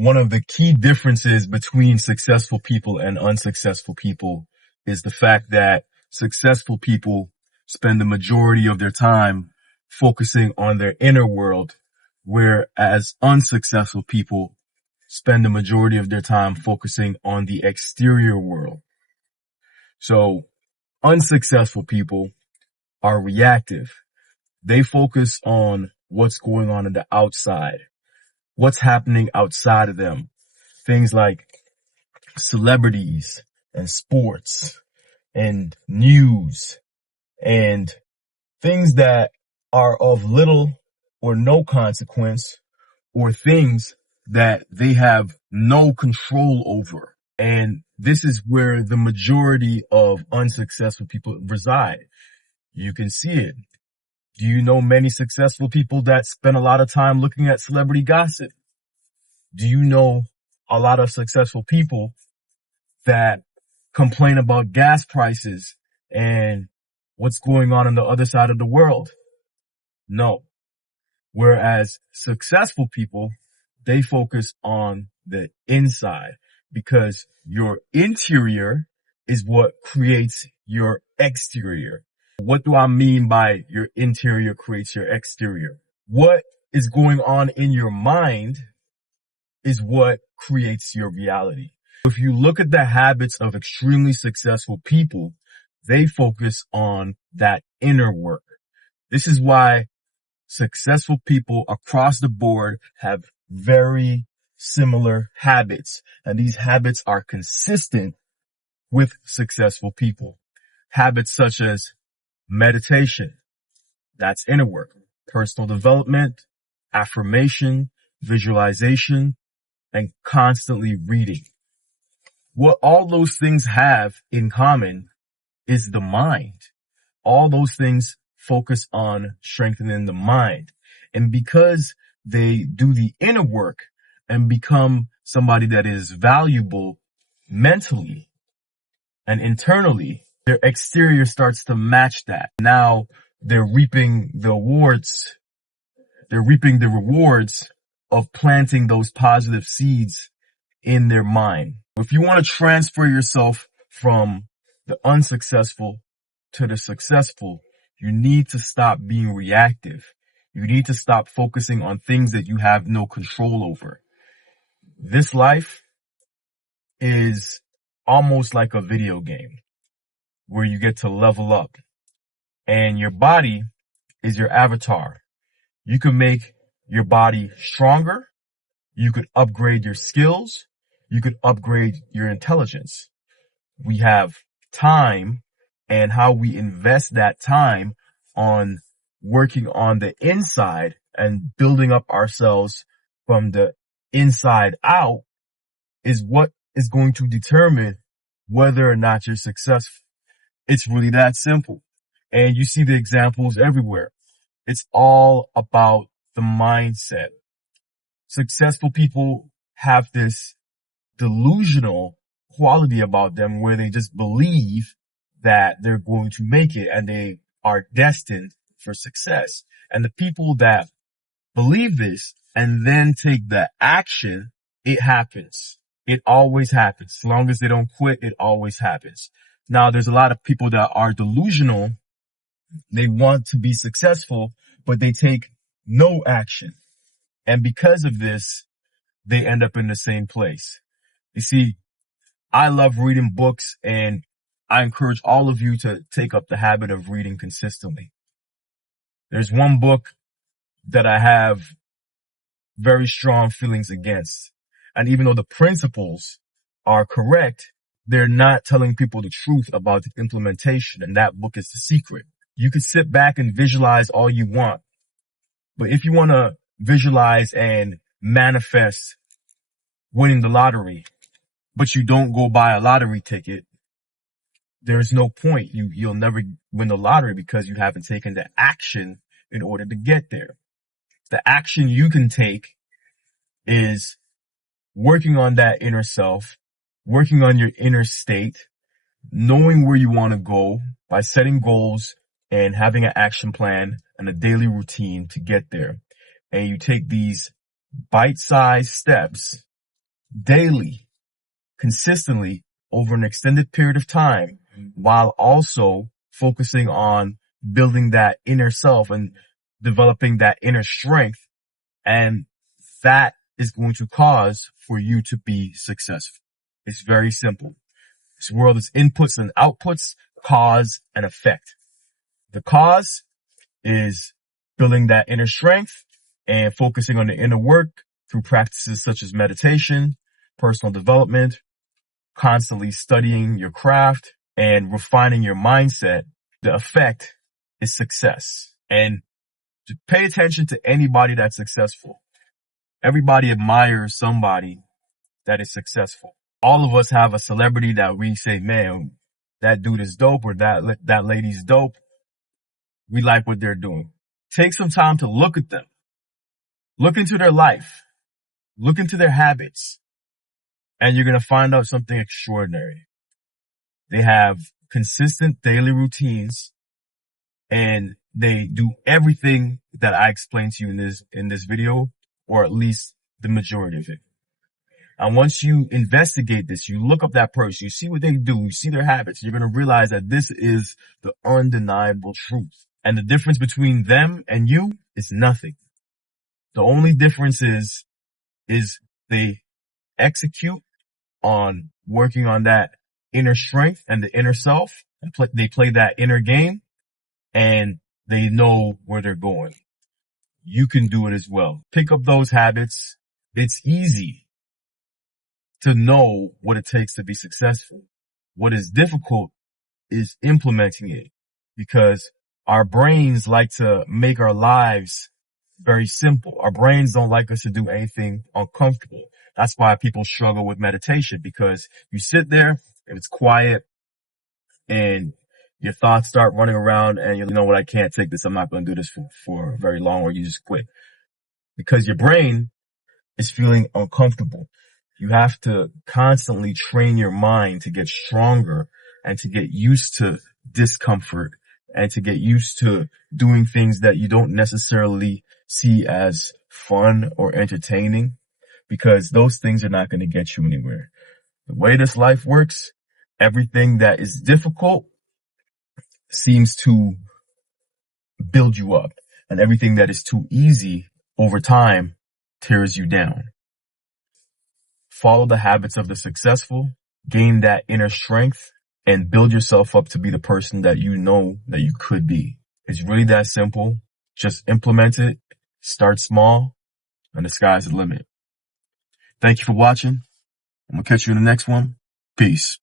One of the key differences between successful people and unsuccessful people is the fact that successful people spend the majority of their time focusing on their inner world, whereas unsuccessful people spend the majority of their time focusing on the exterior world. So unsuccessful people are reactive. They focus on what's going on in the outside, what's happening outside of them. Things like celebrities and sports and news and things that are of little or no consequence, or things that they have no control over. And this is where the majority of unsuccessful people reside. You can see it. Do you know many successful people that spend a lot of time looking at celebrity gossip? Do you know a lot of successful people that complain about gas prices and what's going on the other side of the world? No. Whereas successful people, they focus on the inside, because your interior is what creates your exterior. What do I mean by your interior creates your exterior? What is going on in your mind is what creates your reality. If you look at the habits of extremely successful people, they focus on that inner work. This is why successful people across the board have very similar habits, and these habits are consistent with successful people. Habits such as meditation, that's inner work, personal development, affirmation, visualization, and constantly reading. What all those things have in common is the mind. All those things focus on strengthening the mind. And because they do the inner work and become somebody that is valuable mentally and internally, their exterior starts to match that. Now they're reaping the rewards. They're reaping the rewards of planting those positive seeds in their mind. If you want to transfer yourself from the unsuccessful to the successful, you need to stop being reactive. You need to stop focusing on things that you have no control over. This life is almost like a video game where you get to level up, and your body is your avatar. You can make your body stronger. You could upgrade your skills. You could upgrade your intelligence. We have time, and how we invest that time on working on the inside and building up ourselves from the inside out is what is going to determine whether or not you're successful. It's really that simple. And you see the examples everywhere. It's all about the mindset. Successful people have this delusional quality about them where they just believe that they're going to make it and they are destined for success. And the people that believe this and then take the action, it happens. It always happens. As long as they don't quit, it always happens. Now, there's a lot of people that are delusional. They want to be successful, but they take no action. And because of this, they end up in the same place. You see, I love reading books, and I encourage all of you to take up the habit of reading consistently. There's one book that I have very strong feelings against. And even though the principles are correct, they're not telling people the truth about the implementation. And that book is The Secret. You can sit back and visualize all you want. But if you want to visualize and manifest winning the lottery, but you don't go buy a lottery ticket, there's no point. You'll never win the lottery because you haven't taken the action in order to get there. The action you can take is working on that inner self, working on your inner state, knowing where you want to go by setting goals and having an action plan and a daily routine to get there. And you take these bite-sized steps daily, consistently over an extended period of time, while also focusing on building that inner self and developing that inner strength. And that is going to cause for you to be successful. It's very simple. This world is inputs and outputs, cause and effect. The cause is building that inner strength and focusing on the inner work through practices such as meditation, personal development, constantly studying your craft and refining your mindset. The effect is success. And to pay attention to anybody that's successful. Everybody admires somebody that is successful. All of us have a celebrity that we say, man, that dude is dope, or that lady's dope. We like what they're doing. Take some time to look at them. Look into their life. Look into their habits. And you're going to find out something extraordinary. They have consistent daily routines, and they do everything that I explained to you in this video, or at least the majority of it. And once you investigate this, you look up that person, you see what they do, you see their habits, you're going to realize that this is the undeniable truth. And the difference between them and you is nothing. The only difference is they execute on working on that inner strength and the inner self, and they play that inner game, and they know where they're going. You can do it as well. Pick up those habits. It's easy to know what it takes to be successful. What is difficult is implementing it, because our brains like to make our lives very simple. Our brains don't like us to do anything uncomfortable. That's why people struggle with meditation, because you sit there and it's quiet and your thoughts start running around and you know what, I can't take this. I'm not going to do this for very long, or you just quit because your brain is feeling uncomfortable. You have to constantly train your mind to get stronger and to get used to discomfort and to get used to doing things that you don't necessarily see as fun or entertaining, because those things are not going to get you anywhere. The way this life works, everything that is difficult seems to build you up, and everything that is too easy over time tears you down. Follow the habits of the successful, gain that inner strength, and build yourself up to be the person that you know that you could be. It's really that simple. Just implement it, start small, and the sky's the limit. Thank you for watching. I'm going to catch you in the next one. Peace.